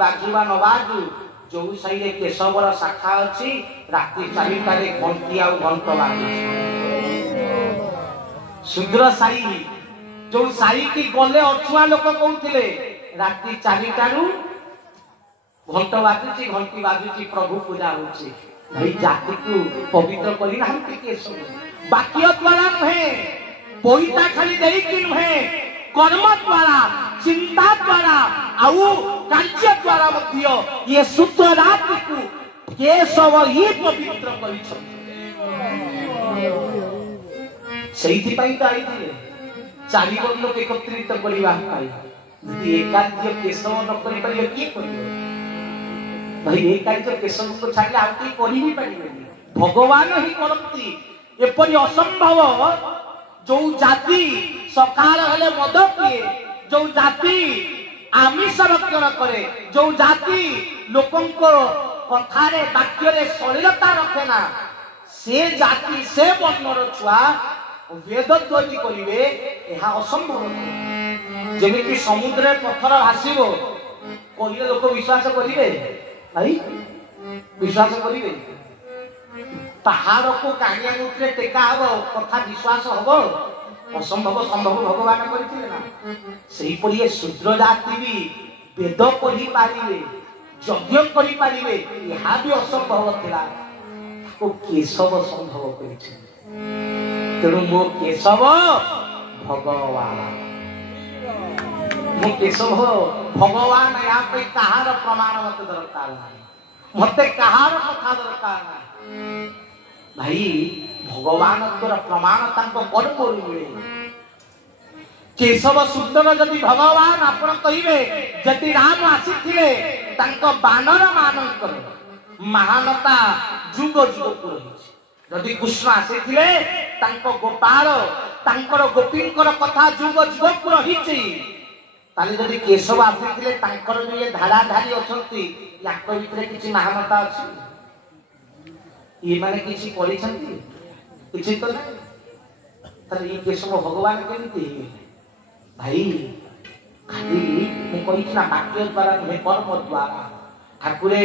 बाजुवा न बाजू जो साई केशवर शाखा अच्छी राति 4टार घंटी आ घंट बाजू शुद्र साई जो साई की गले अछुआ लोक कहते राति 4टारू घंट बाजुची घंटी बाजुची प्रभु पूजा होची भाई जाति को पवित्र करना बाक्य द्वारा नुहे पैसा खाली देकी नुहे कर्म द्वारा चिंता द्वारा आउ कार्य द्वारा मध्य ये सूत्र राति को केशव ही पवित्र कर चारि लोक एकत्रित करने कार्य केशव न कर किए कर भाई ये कार्य केशव को छाड़े आउ कहीं कर ही पारे भगवान ही करती एपरी असंभव जो जाति सकाल हेले मद पिए जो जाति आमिष भक्षण करे जो जाति लोकों कथारे वाक्य सलिलता रखे ना से जाति से वर्णर छुआ वेद ध्वनि करिवे एहा असंभव जेमिति समुद्र पत्थर भासिबो कहिले लोक विश्वास करिवे भाई विश्वास करिवे पहाड़ को कानिया उठले टेका हबो कथा विश्वास हबो असंभव संभव भगवान करथिले ना सेही परि शूद्र जाति भी वेद पढ़ी पारिवे यज्ञ करि पारिवे एहा भी असंभव थिला को केशव संभव करिछि तेणु मो केशव भगवान मो केशव भगवान या पे कहार प्रमाण मत दरकार नहीं मते कहार कथा दरकार नहीं भाई भगवान तोर प्रमाण तांको कर्म मिले केशव सुंदर जदि भगवान आपण कहिबे जदि राम आसीथिले तांको बानर मानकर महानता जुग जुग को रहिछि जदि कृष्ण आसीथिले तांको गोपाल तांकर गोपींकर कथा जुग जुग को रहिछि ताले जदि केशव आसीथिले तांकर जो ये धारा धारी अछंती याक भितरे किछि महानता अछि ये माने किछि परिछंती किछि तो ताले ये केशव भगवान केमिति भाई खाली मु कहिछि ना वाक्य द्वारा नुहे कर्म द्वारा ठाकुरे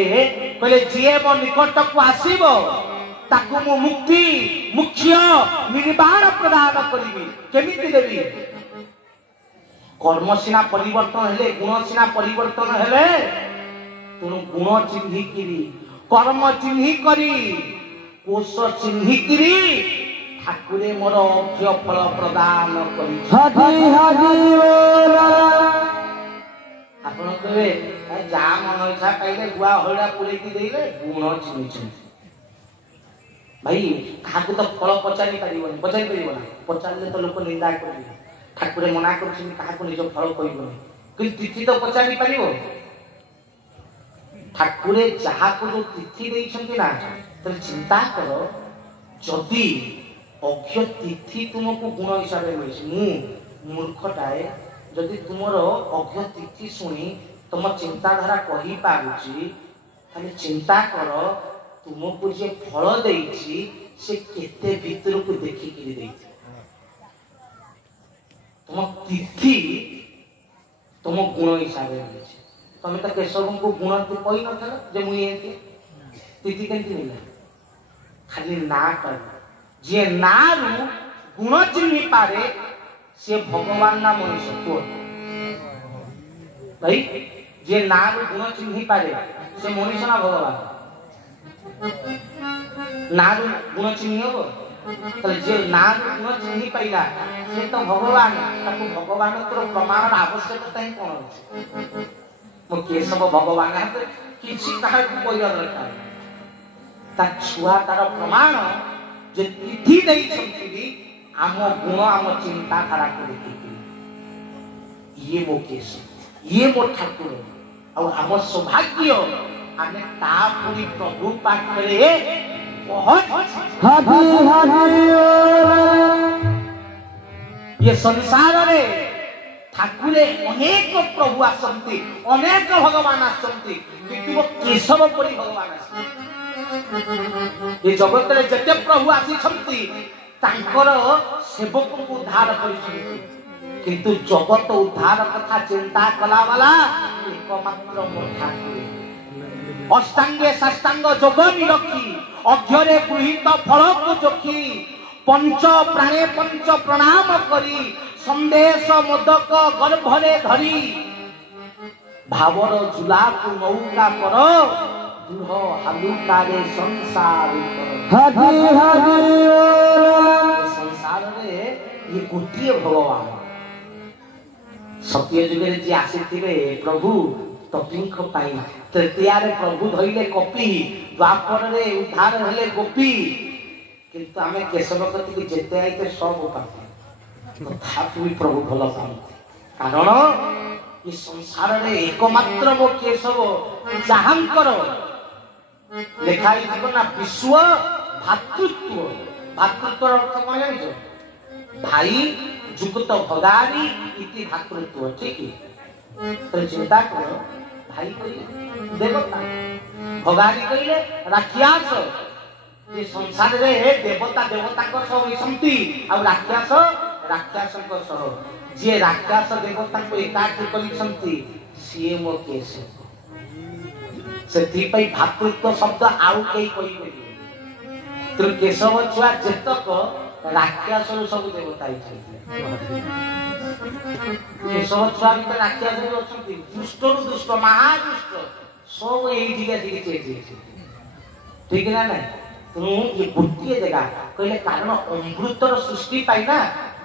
कहले जे मो निकट को आसीबो ताकू मु मुक्ति मुख्य निर्वाण प्रदान करिबी केमिति देबी कर्म सिना परिवर्तन हेले गुण सिना परिवर्तन हेले तुम गुण चिन्हि किरी कर्म चिन्हि करी कोष चिन्हि किरी ठाकुरे मोर अभ्य फल प्रदान करी हरि हरि आपण कहबे जा मन इच्छा कइले गुआ होड़ा पुले की देले गुण चिन्हि भाई काकू तो फल पचारि परिबनी पचारिले तो लोक निंदा करिवे ठाकुरे मना करछिन काकू निज फल कहिबनी कि तिथि तो पचारि परिबो ठाकुरे जहा को जो तिथि देइछन्ति ना तो चिंता करो जदि अक्षय तिथि तुमको गुण हिसाब से मिली मु मूर्खटाए जदि तुमर अक्षय तिथि शुणी तुम चिंताधारा कही पारुची ताले चिंता कर तुमको जे फल देइछि से केते भीतर को देखि कि देइछि तुम तिथि तुम गुण हिसाब से मिली तुम तो केशव को गुण तो कही न जे मुई तिथि केंति मिला खाली ना कर जे ना रु गुण चिन्हि पारे से भगवान ना मनुष्य को भाई जे ना रु गुण चिन्हि पारे से मनुष्य ना भगवान ना रु गुण चिन्हि हो तो जे ना रु गुण चिन्हि पाइला से तो भगवान ताको भगवान तोर प्रमाण आवश्यकता ही कोन अछि मो केशव भगवान हाथ किछि काहे को कोइ दरकार ता छुआ तार प्रमाण जे तिथि नहीं छंती आम गुण आम चिंता धारा को देखि ये मो केशव ये मो ठाकुर और आम सौभाग्य आमे ता पुरी प्रभु पाखरे बहुत हरि हरि ये संसार रे ठाकुरे अनेक प्रभु आसंती अनेक भगवान आसंती किंतु केशव परि भगवान आसंती ये जगत रे जते प्रभु आसी छंती तांकर सेवक को उद्धार करिछंती किंतु जगत उद्धार कथा चिंता कला वाला एकमात्र मोर ठाकुर अष्टांगे साष्टांग जोग निरखी अघ्यरे गृहीत फल को चखी पंच प्राणे पंच प्रणाम करी संदेश मोदक गर्भरे धरी भावर झुला को नौका कर दृढ़ हालुकारे संसार संसार रे ये गोटे भगवान सत्य जुगे जी आसी प्रभु तपीख तृतीया प्रभु धरले कपी द्वापर रे उद्धार हेले गोपी किंतु आमे केशव कति जेते आइते सब पाते तथापि भी प्रभु भल पाते कारण ये संसार रे एकमात्र वो केशव जहांकर लेखाई जीवन विश्व भातृत्व भातृत्व अर्थ कौन जानिଛ भाई जुगत भगारी इति भातृत्व ठीक है तो चिंता करो भाई कहले देवता भगारी कहले राक्षस ये संसार रे देवता देवता को सब संति आ राक्षस राक्षस को सब जे राक्षस देवता को एकाठी करी संति सीए मो केस से भातृत्व शब्द आउ कई कही तो केशव छुआ जेतक राक्षस सब देवता केशव छुआ भी राक्षस अच्छी दुष्ट दुष्ट महादुष्ट सब ये ठीक है ना तेणु ये गोटे जगह कहले कारण अमृतर सृष्टि पाई ना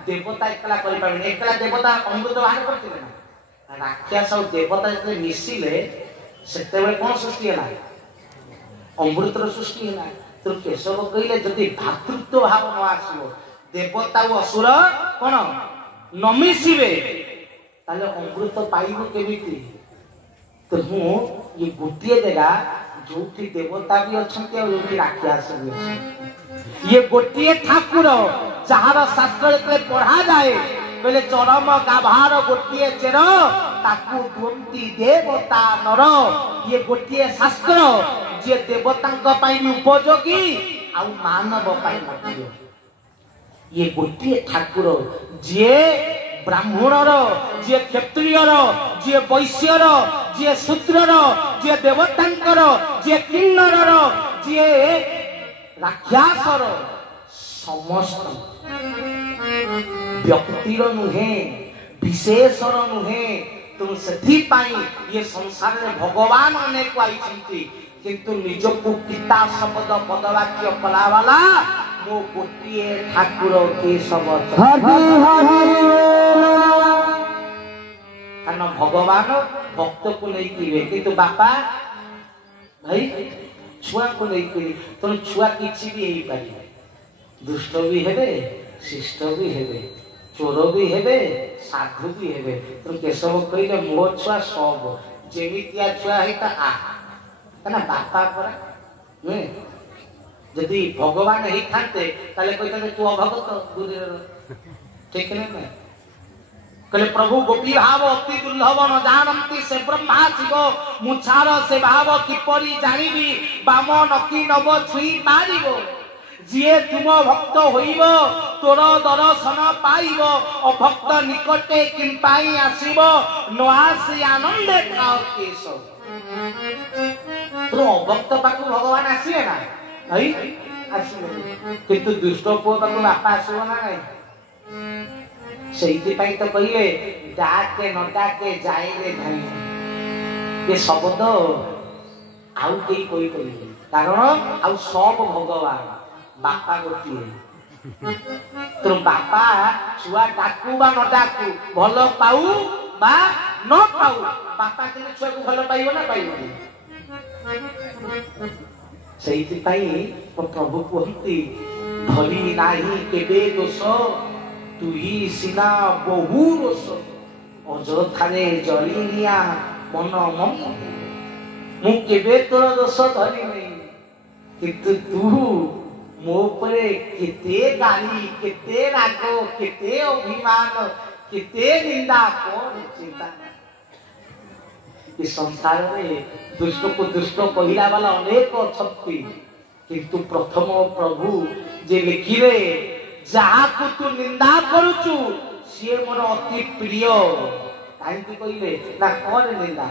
देवता एकला कर एकला देवता अमृत बाहर करते ना राक्षस और देवता जो मिसिले से कौन सृष्टि है अमृतर सृष्टि है तो केशव कहले जदि भातृत्व भाव न आसो देवता और असुर कौन न मिसिबे ताले अमृत पाइबो केमिति तो हूँ ये गोटे जगह जो देवता भी अच्छा और जो राक्षस भी अच्छा ये गोटे ठाकुर जार शास्त्र पढ़ा जाए बोले चरम गाभार गोटे चेर ताकू दुंती देवता नर ये गोटे शास्त्र जे देवता उपयोगी आ मानव ये गोटे ठाकुर जे ब्राह्मणर जे क्षत्रियर जे वैश्यर जे शूद्रर जे देवतांकर जे किन्नरर जे राक्षसर समस्त व्यक्तिर नुहे विशेषर नुहे तुम से ये संसार में भगवान अनेक आई किंतु निजकु पिता शब्द पदवाक्य कला वाला मो गोटे ठाकुर केशव कारण भगवान भक्त को नहीं किंतु बापा भाई छुआ को नहीं तो छुआ किसी भी यही पारे दुष्ट भी हेबे शिष्ट भी हेबे चोर भी हेबे साधु भी हेबे तो केशव कहले मो छुआ सब जेमितिया छुआ है ना बापा परा जदि भगवान ही थाते ताले कहते तू अभगत दूर ठीक नहीं कहले प्रभु गोपी भाव अति दुर्लभ न जानती से ब्रह्मा शिव मुछार से भाव किपरि जानिबी बाम नकी नव छुई पारिबो जिए तुम भक्त होइब तोर दर्शन पाइब अभक्त निकटे किंपाई आसीब न आसी आनंदे खाओ केशव तो अभक्त पाकु भगवान आसीबे ना भाई आसीबे किंतु दुष्ट पुओ पाकु बापा आसीबो ना नहीं सेइति पाई तो कहिए डाके न डाके जाए रे भाई ये शब्द आउ केई कोई कहिए कारण आउ सब भगवान बापा गोटे तो बापा छुआ डाकू बा न डाकू भल पाऊ बा न पाऊ बापा के छुआ को भल पाइबो ना पाइबो सेइति पाई प्रभु कहती धरी नाही केबे दोष तू ही सिना बहु रोष अजोथारे जली निया मन मन मु केबे तोर दोष धरी नहीं किंतु तू मो परे केते गाली केते राग केते अभिमान केते निंदा कोन चिंता इस संसार में दुष्ट को दुष्ट कहिला वाला अनेक अछंती किंतु प्रथम प्रभु जे लिखिले जहा को तू निंदा करूचु सी मोर अति प्रिय कहीं कहले ना कर निंदा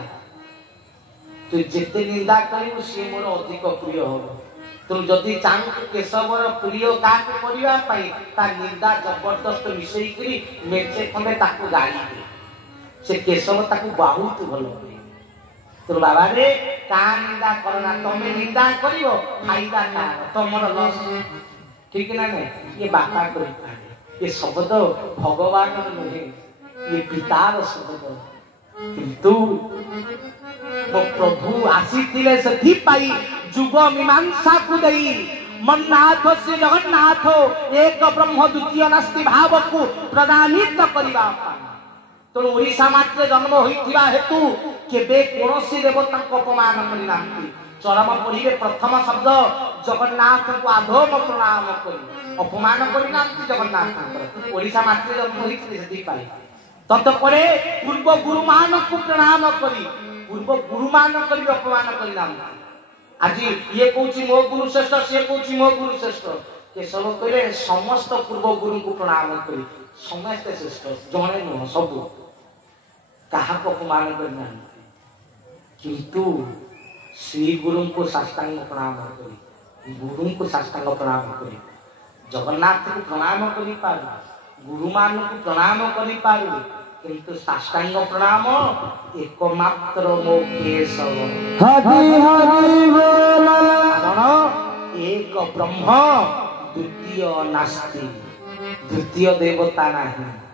तू जिते निंदा करू सी मोर अधिक प्रिय हम तुम जदि चाहू केशवर प्रिय क्या करने निंदा जबरदस्त मिसई मेचे खंडे गाड़ी दे से केशव ताकू बहुत भल तो बाबा रे का निंदा करना तमें निंदा कर फायदा का तुम लस ठीक ना नहीं ये बापा कर ये शब्द भगवान नुहे ये पितार शब्द किंतु मो प्रभु आसी से जुग मीमांसा को दई मन्नाथ श्री जगन्नाथ एक ब्रह्म द्वितीय नास्ति भाव को प्रदानित करबा तो ओडिशा मात्र जन्म होइथिबा हेतु केबे कोनोसी देवता को अपमान करना चरम पढ़िबे प्रथम शब्द जगन्नाथ को आधोम प्रणाम करी अपमान करना जगन्नाथ ओडिशा मात्र जन्म होइथिले सेति पाई तत्परे पूर्व गुरु मान को प्रणाम करी पूर्व गुरु मान करी अपमान करना आज ये कहूँ मो गुरु श्रेष्ठ सी कहूँ मो गुरु श्रेष्ठ केशव कहले समस्त पूर्व गुरु को प्रणाम करी समस्ते श्रेष्ठ जड़े नुह सब क्या अपमान करना किंतु श्री गुरु को साष्टांग प्रणाम करी गुरु को साष्टांग प्रणाम करी जगन्नाथ को प्रणाम करी पारू गुरु मान को प्रणाम करी पारू किंतु साष्टांग प्रणाम एकमात्र मो केशव एक ब्रह्म द्वितीय नास्ति द्वितीय देवता नहीं